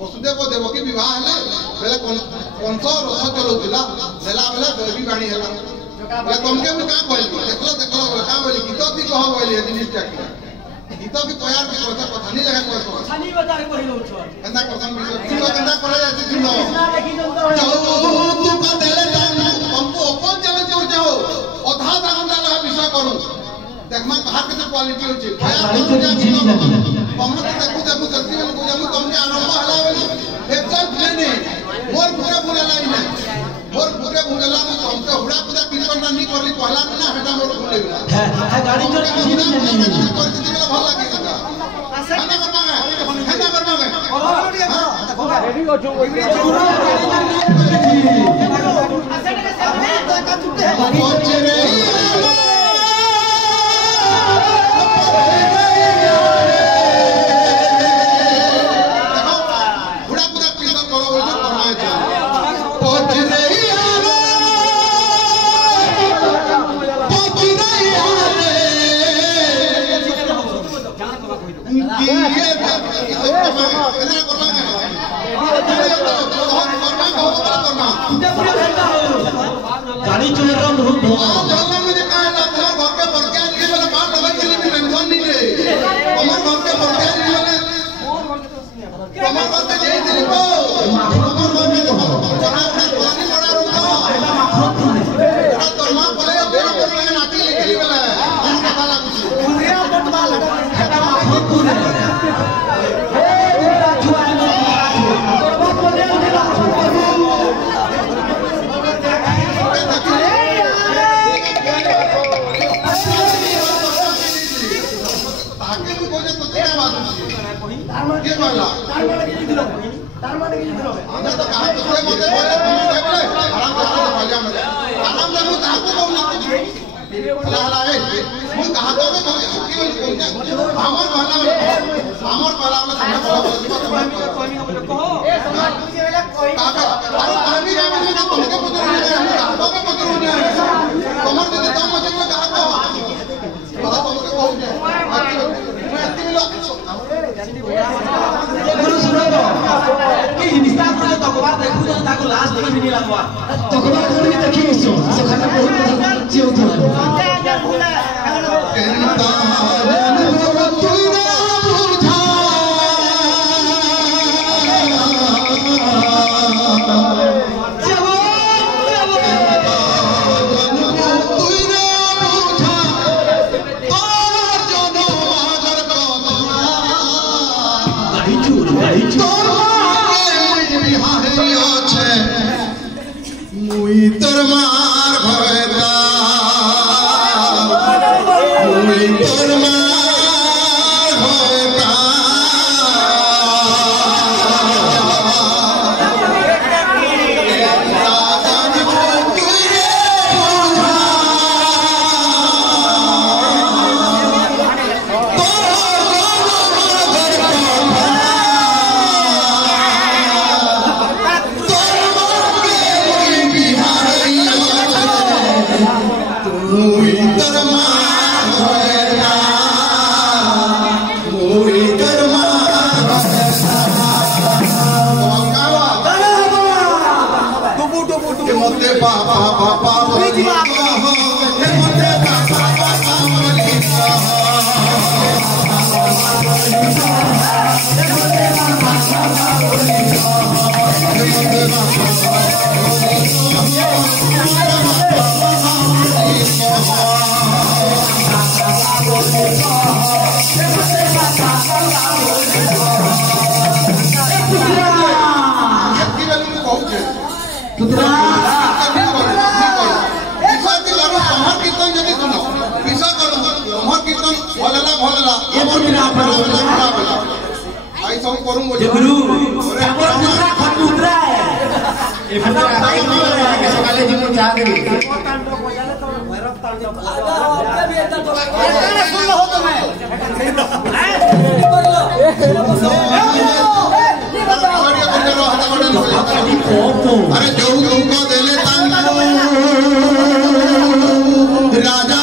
वसुदेव देवकी विवाह बेले कंस रथ चलाउला देला बेले देवी बाणी है बेले तुमके मैं का कहली देखलो देखलो का बोली गीत भी कह बोली जिनिसटा गीत भी तैयार भी करता कथा नहीं लगा कोई छानी बता के कहिलो छ केना कथन गीत केना करा जाय छी न जाओ तू का देले हमको अपन चले जाओ अधा घंटा लगा विषय करू देखमा बाहर के क्वालिटी होची हमने देखु देखु जल्दी में बुझामु तुमके आरंभ हला बोली एकदम नहीं मोर पूरा पूरा नहीं मोर पूरे बुझला में तुमके हुड़ा पूरा कीर्तन नहीं करली पहला ना हटा मोर भूले गला है गाड़ी चोरी किसी नहीं करती दिला भल लागे हना करबा रेडी हो जो गाड़ी चोरा बहुत झलना मुझे कहा ना घर के बरके आज के वाला बात लगा के लिए टेंशन नहीं ले हमर घर के बरके आज वाले हमर घर के जई दिल को हमर घर में बड़ा पानी बड़ा रुका बड़ा तोरमा पले बेरो कर लगे नाटी लिखली वाला इसका काला कुछ पूरा बटवा लगा है माखो पूरे हे जुआ तोरमा पले के कहला तार माने के दिलो हमरा तो कहा तो से मते बोले आराम से भजा में आराम से मु कहा को बोलना ला ला है मु कहा तो के हमर कहला हमर कहला कहो ए समाज तुझे वाला कोई अरे आदमी में तुमके पुत्र ने हमको के पुत्र ने कमर दे दम मजे में कहा तो बड़ा तुमके कहू मैं अति लोग गुरु सुनो तो कि हिंदुस्तान में तो कबार देखु तो ताको लास्ट में नहीं लगवा तो कबार कोनी देखि निसो से खाना बहुत जीव था अरे जो तुमको देले राजा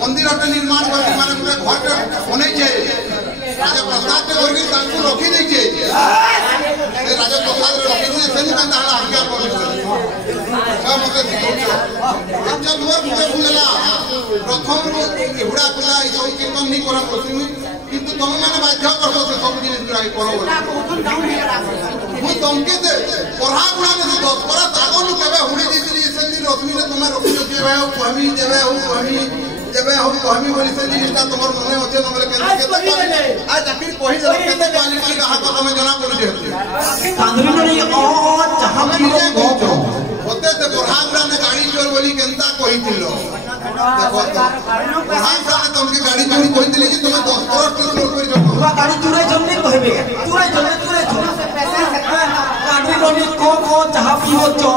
मंदिर निर्माण करके माने घर बनै छे राजा प्रसाद के करके तांकु रखी दै छे से राजा प्रसाद रखी दै से न ताला आज्ञा कर सब मते अच्छा लोर मुझे बोलला प्रथम रो एहुडा कुला ई सब कीर्तन नहीं करा पछुनी किंतु तुम माने बाध्य करबो से सब जिनिस गुराई करो मु तमके दे पढ़ा गुणा में 10 परा तागो न केबे हुडी दिली से रश्मि ने तुम रखी देबे हो कहमी देबे हो कहमी जब हम कहमी बोली से जिनिसटा तोमर मने होते न बोले केते आज आखिर कहि दे केते क्वालिटी का हाथ में जना पड़ जे तांदुरी नहीं ओ जहां भी हो होते से बुरहानरा ने गाड़ी चोर बोली केनता कहि दिलो देखो तो बुरहानरा ने तुमके गाड़ी चोरी कहि दिले कि तुम 10 करोड़ चोर कर जो बा गाड़ी चुराई जमने कहबे चुराई गाड़ी कोनी को जहां भी हो चो